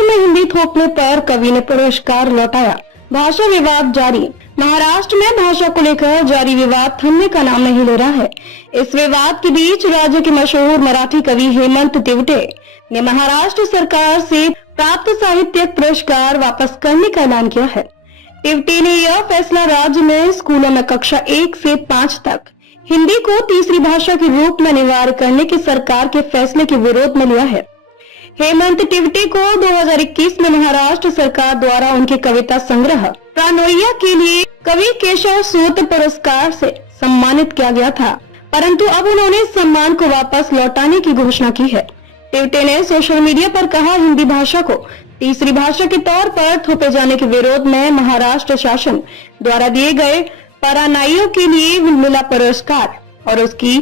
महाराष्ट्र में हिंदी थोपने पर कवि ने पुरस्कार लौटाया। भाषा विवाद जारी। महाराष्ट्र में भाषा को लेकर जारी विवाद थमने का नाम नहीं ले रहा है। इस विवाद के बीच राज्य के मशहूर मराठी कवि हेमंत तिवटे ने महाराष्ट्र सरकार से प्राप्त साहित्यिक पुरस्कार वापस करने का ऐलान किया है। तिवटे ने यह फैसला राज्य में स्कूलों में कक्षा 1 से 5 तक हिंदी को तीसरी भाषा के रूप में अनिवार्य करने के सरकार के फैसले के विरोध में लिया है। हेमंत तिवटे को 2021 में महाराष्ट्र सरकार द्वारा उनके कविता संग्रह प्राणोइया के लिए कवि केशव सूत पुरस्कार से सम्मानित किया गया था, परंतु अब उन्होंने सम्मान को वापस लौटाने की घोषणा की है। तिवटे ने सोशल मीडिया पर कहा, हिंदी भाषा को तीसरी भाषा के तौर पर थोपे जाने के विरोध में महाराष्ट्र शासन द्वारा दिए गए परानाइयों के लिए मिला पुरस्कार और उसकी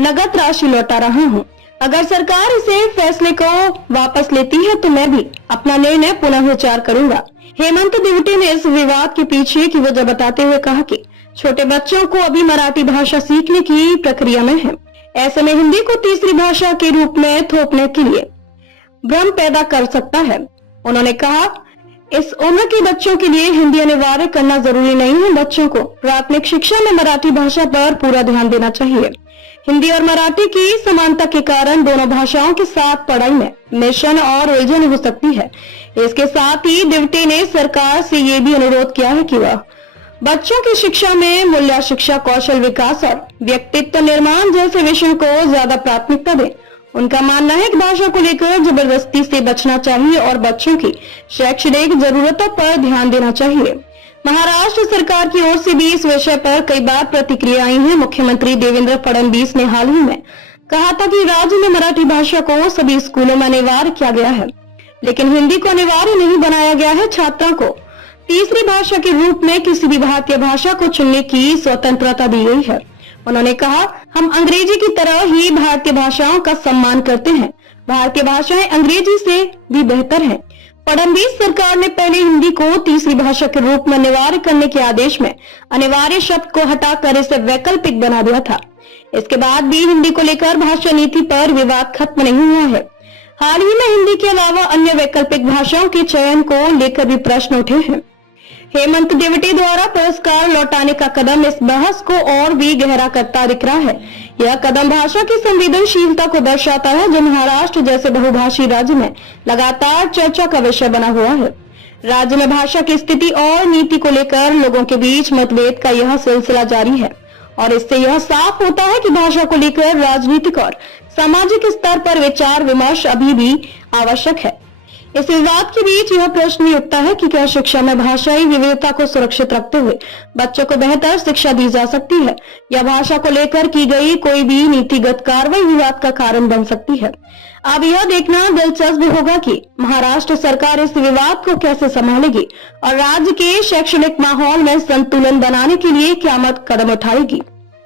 नगद राशि लौटा रहा हूँ। अगर सरकार इसे फैसले को वापस लेती है तो मैं भी अपना निर्णय पुनः विचार करूंगा। हेमंत तिवटे ने इस विवाद के पीछे की वजह बताते हुए कहा कि छोटे बच्चों को अभी मराठी भाषा सीखने की प्रक्रिया में है। ऐसे में हिंदी को तीसरी भाषा के रूप में थोपने के लिए भ्रम पैदा कर सकता है। उन्होंने कहा, इस उम्र के बच्चों के लिए हिंदी अनिवार्य करना जरूरी नहीं है। बच्चों को प्राथमिक शिक्षा में मराठी भाषा पर पूरा ध्यान देना चाहिए। हिंदी और मराठी की समानता के कारण दोनों भाषाओं के साथ पढ़ाई में मिश्रण और उलझन हो सकती है। इसके साथ ही तिवटे ने सरकार से ये भी अनुरोध किया है कि वह बच्चों की शिक्षा में मूल्य शिक्षा, कौशल विकास और व्यक्तित्व निर्माण जैसे विषयों को ज्यादा प्राथमिकता दें। उनका मानना है कि भाषा को लेकर जबरदस्ती से बचना चाहिए और बच्चों की शैक्षणिक जरूरतों पर ध्यान देना चाहिए। महाराष्ट्र सरकार की ओर से भी इस विषय पर कई बार प्रतिक्रिया आई है। मुख्यमंत्री देवेंद्र फडणवीस ने हाल ही में कहा था कि राज्य में मराठी भाषा को सभी स्कूलों में अनिवार्य किया गया है, लेकिन हिंदी को अनिवार्य नहीं बनाया गया है। छात्रों को तीसरी भाषा के रूप में किसी भी भारतीय भाषा को चुनने की स्वतंत्रता दी गई है। उन्होंने कहा, हम अंग्रेजी की तरह ही भारतीय भाषाओं का सम्मान करते हैं। भारतीय भाषाएं अंग्रेजी से भी बेहतर हैं। फडणवीस सरकार ने पहले हिंदी को तीसरी भाषा के रूप में अनिवार्य करने के आदेश में अनिवार्य शब्द को हटाकर इसे वैकल्पिक बना दिया था। इसके बाद भी हिंदी को लेकर भाषा नीति पर विवाद खत्म नहीं हुआ है। हाल ही में हिंदी के अलावा अन्य वैकल्पिक भाषाओं के चयन को लेकर भी प्रश्न उठे हैं। हेमंत तिवटे द्वारा पुरस्कार लौटाने का कदम इस बहस को और भी गहरा करता दिख रहा है। यह कदम भाषा की संवेदनशीलता को दर्शाता है, जो महाराष्ट्र जैसे बहुभाषी राज्य में लगातार चर्चा का विषय बना हुआ है। राज्य में भाषा की स्थिति और नीति को लेकर लोगों के बीच मतभेद का यह सिलसिला जारी है और इससे यह साफ होता है कि भाषा को लेकर राजनीतिक और सामाजिक स्तर पर विचार विमर्श अभी भी आवश्यक है। इस विवाद के बीच यह प्रश्न भी उठता है कि क्या शिक्षा में भाषाई विविधता को सुरक्षित रखते हुए बच्चों को बेहतर शिक्षा दी जा सकती है, या भाषा को लेकर की गई कोई भी नीतिगत कार्रवाई विवाद का कारण बन सकती है। अब यह देखना दिलचस्प होगा कि महाराष्ट्र सरकार इस विवाद को कैसे संभालेगी और राज्य के शैक्षणिक माहौल में संतुलन बनाने के लिए क्या कदम उठाएगी।